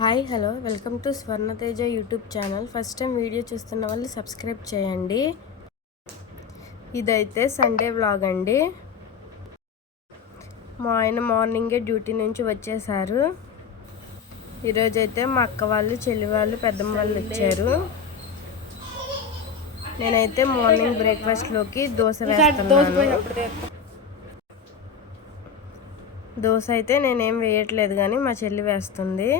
Hi hello welcome to Swarnateja YouTube channel. First time video చూస్తున్న వాళ్ళు subscribe చేయండి. ఇదైతే సండే వ్లాగ్ అండి. మా ఆయన మార్నింగే డ్యూటీ నుంచి వచ్చేసారు. ఈరోజైతే మా అక్క వాళ్ళు, చెల్లి వాళ్ళు, పెద్దమ్మ వాళ్ళు వచ్చారు. నేనైతే మార్నింగ్ బ్రేక్ఫాస్ట్లోకి దోశ వేస్తున్నాను. దోశ అయితే నేనేం వేయట్లేదు కానీ మా చెల్లి వేస్తుంది.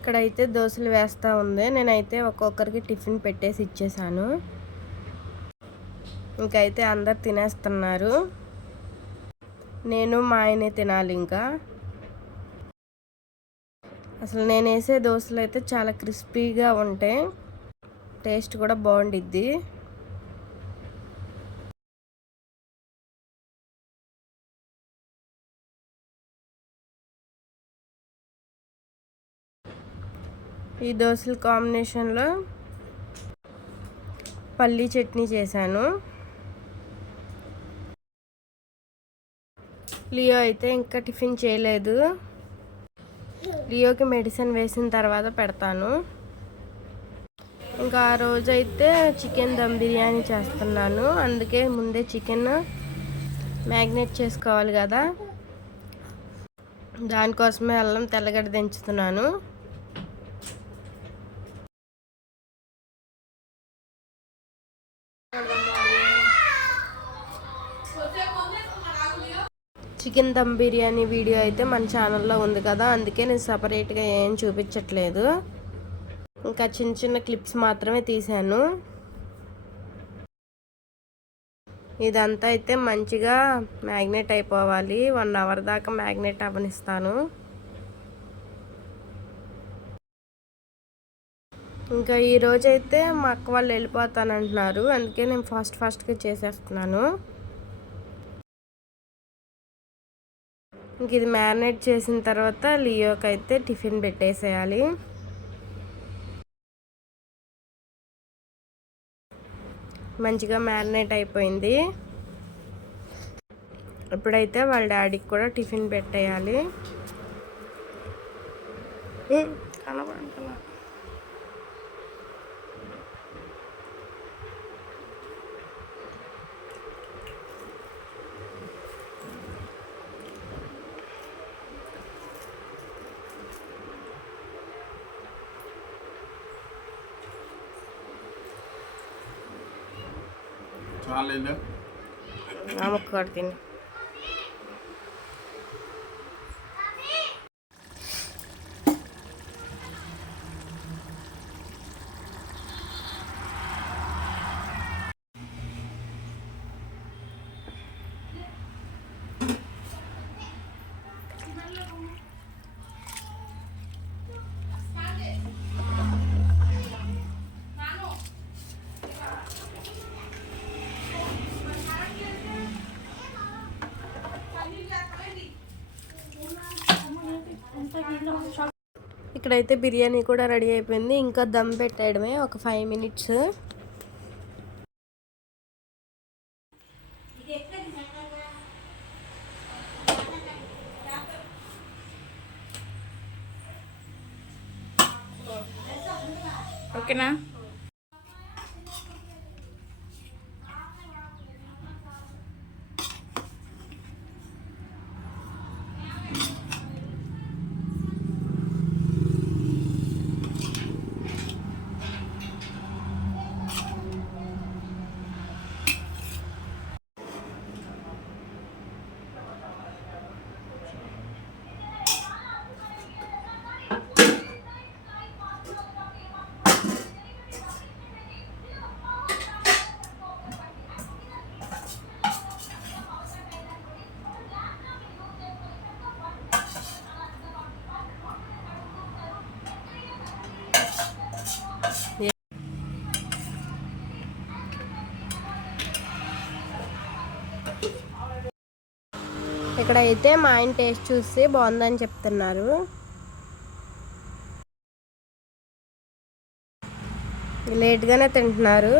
ఇక్కడైతే దోశలు వేస్తూ ఉంది. నేనైతే ఒక్కొక్కరికి టిఫిన్ పెట్టేసి ఇచ్చేసాను. ఇంకైతే అందరు తినేస్తున్నారు. నేను మా ఆయనే తినాలి. ఇంకా అసలు నేను వేసే దోశలు అయితే చాలా క్రిస్పీగా ఉంటాయి, టేస్ట్ కూడా బాగుండిద్ది. ఈ దోశల కాంబినేషన్లో పల్లీ చట్నీ చేశాను. లియో అయితే ఇంకా టిఫిన్ చేయలేదు. లియోకి మెడిసిన్ వేసిన తర్వాత పెడతాను. ఇంకా ఆ రోజైతే చికెన్ దమ్ బిర్యానీ చేస్తున్నాను. అందుకే ముందే చికెన్ మ్యాగ్నేట్ చేసుకోవాలి కదా, దానికోసమే అల్లం తెల్లగడ్డ దించుతున్నాను. చికెన్ దమ్ బిర్యానీ వీడియో అయితే మన ఛానల్లో ఉంది కదా, అందుకే నేను సపరేట్గా ఏం చూపించట్లేదు. ఇంకా చిన్న చిన్న క్లిప్స్ మాత్రమే తీశాను. ఇదంతా అయితే మంచిగా మ్యాగ్నేట్ అయిపోవాలి. 1 అవర్ దాకా మ్యాగ్నేట్ అవ్వనిస్తాను. ఇంకా ఈరోజైతే మా అక్క వాళ్ళు వెళ్ళిపోతానంటున్నారు, అందుకే నేను ఫాస్ట్గా చేసేస్తున్నాను. ఇంక ఇది మ్యారినేట్ చేసిన తర్వాత లియోకి అయితే టిఫిన్ పెట్టేసేయాలి. మంచిగా మ్యారినేట్ అయిపోయింది. ఇప్పుడైతే వాళ్ళ డాడీకి కూడా టిఫిన్ పెట్టేయాలి. ముక్కడు తిని ఇక్కడైతే బిర్యానీ కూడా రెడీ అయిపోయింది. ఇంకా దమ్ పెట్టేయడమే, ఒక 5 మినిట్స్. ఓకేనా? ఇక్కడైతే మా ఆయన టేస్ట్ చూసి బాగుందని చెప్తున్నారు. లేట్గానే తింటున్నారు.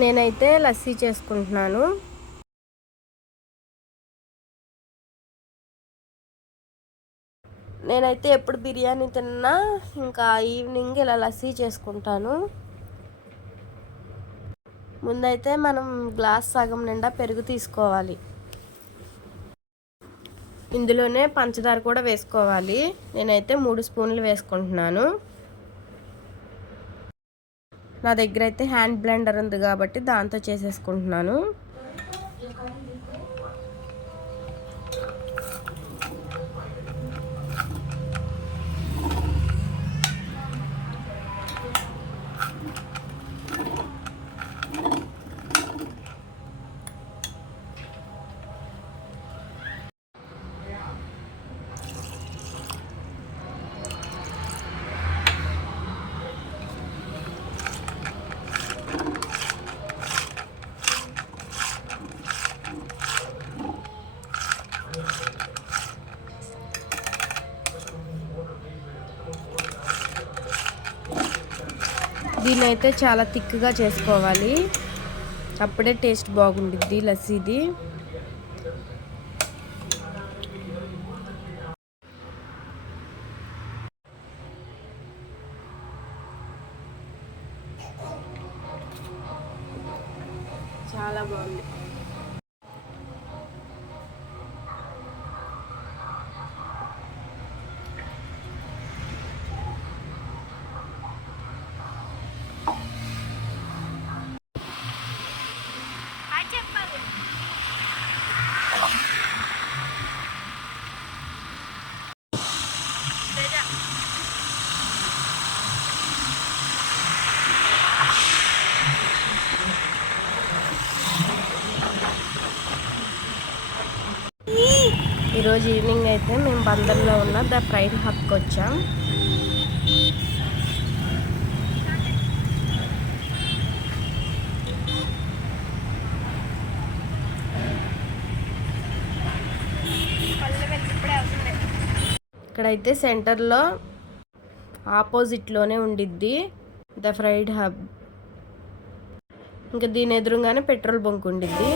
నేనైతే లస్సీ చేసుకుంటున్నాను. నేనైతే ఎప్పుడు బిర్యానీ తిన్నా ఇంకా ఈవినింగ్ ఇలా లస్సీ చేసుకుంటాను. ముందైతే మనం గ్లాస్ సగం నిండా పెరుగు తీసుకోవాలి. ఇందులోనే పంచదార కూడా వేసుకోవాలి. నేనైతే 3 స్పూన్లు వేసుకుంటున్నాను. నా దగ్గర అయితే హ్యాండ్ బ్లెండర్ ఉంది కాబట్టి దాంతో చేసేసుకుంటున్నాను. దీన్ని అయితే చాలా థిక్గా చేసుకోవాలి, అప్పుడే టేస్ట్ బాగుండిద్ది లస్సీది. చాలా బాగుంది. ఈరోజు ఈవినింగ్ అయితే మేము బందర్లో ఉన్న ద ప్రైడ్ హబ్కి వచ్చాం. ఇక్కడైతే సెంటర్లో ఆపోజిట్లోనే ఉండిద్ది ద ఫ్రైడ్ హబ్. ఇంకా దీని ఎదురుగానే పెట్రోల్ బంక్ ఉండిద్ది.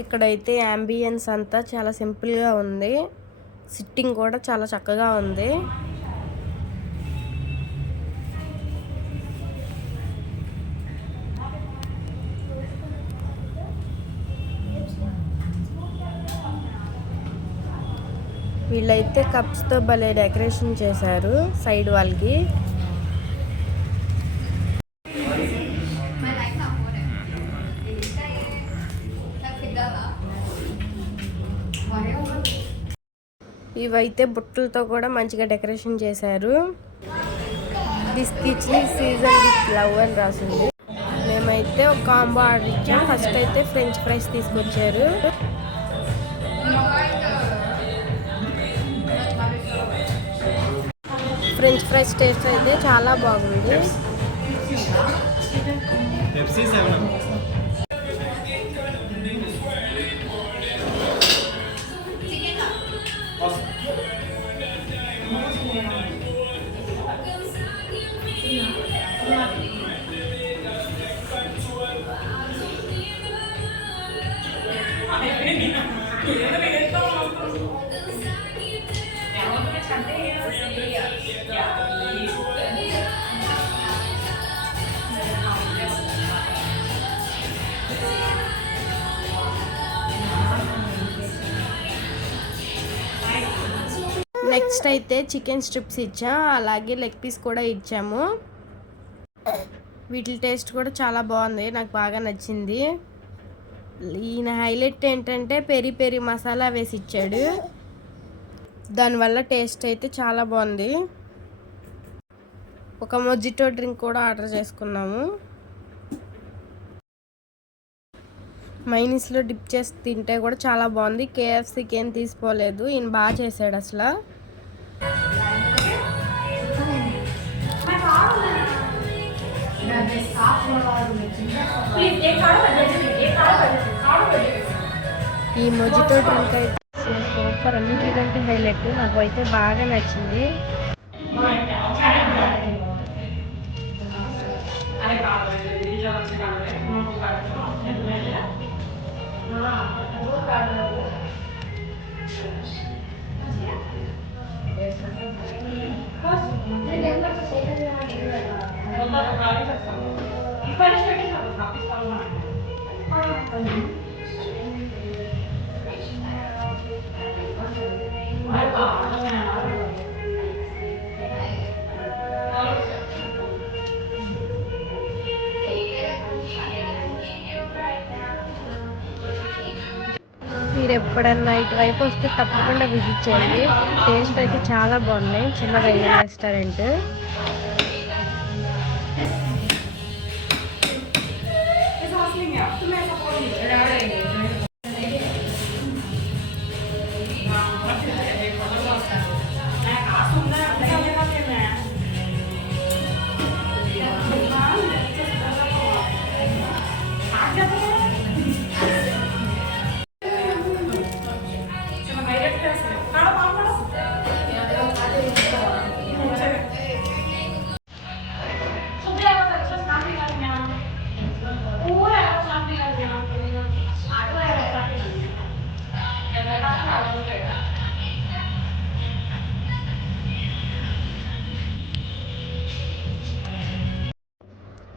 ఇక్కడైతే అంబియన్స్ అంతా చాలా సింపుల్గా ఉంది, సిట్టింగ్ కూడా చాలా చక్కగా ఉంది. వీళ్ళైతే కప్స్తో భలే డెకరేషన్ చేశారు సైడ్ వాళ్ళకి. ఇవైతే బుట్టలతో కూడా మంచిగా డెకరేషన్ చేశారు. This kitchen season with love అని రాసింది. మేమైతే ఒక కాంబో ఆర్డర్ ఇచ్చాం. ఫస్ట్ అయితే ఫ్రెంచ్ ఫ్రైస్ తీసుకొచ్చారు. ఫ్రెంచ్ ఫ్రైస్ టేస్ట్ అయితే చాలా బాగుంది. నెక్స్ట్ అయితే చికెన్ స్ట్రిప్స్ ఇచ్చాం, అలాగే లెగ్ పీస్ కూడా ఇచ్చాము. వీటి టేస్ట్ కూడా చాలా బాగుంది, నాకు బాగా నచ్చింది. ఈయన హైలైట్ ఏంటంటే పెరి పెరి మసాలా వేసి ఇచ్చాడు, దానివల్ల టేస్ట్ అయితే చాలా బాగుంది. ఒక మొజిటో డ్రింక్ కూడా ఆర్డర్ చేసుకున్నాము. మైనీస్లో డిప్ చేసి తింటే కూడా చాలా బాగుంది. కేఎఫ్సీకి ఏం తీసుకోలేదు, ఈయన బాగా చేశాడు అసలు. ఈ మొజిటో డ్రింక్ అయితే సూపర్, అన్నిటికంటే హైలైట్ నాకు అయితే బాగా నచ్చింది. మీరు ఎప్పుడన్నా ఇటువైపు వస్తే తప్పకుండా విజిట్ చేయండి. టేస్ట్ అయితే చాలా బాగున్నాయి. చిన్నగా రెస్టారెంట్.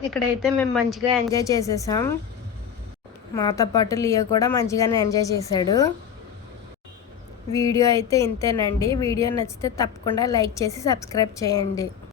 ఇక్కడైతే మేము మంచిగా ఎంజాయ్ చేసేసాం. మాతో పాటు లియో కూడా మంచిగానే ఎంజాయ్ చేశాడు. వీడియో అయితే ఇంతేనండి. వీడియో నచ్చితే తప్పకుండా లైక్ చేసి సబ్స్క్రైబ్ చేయండి.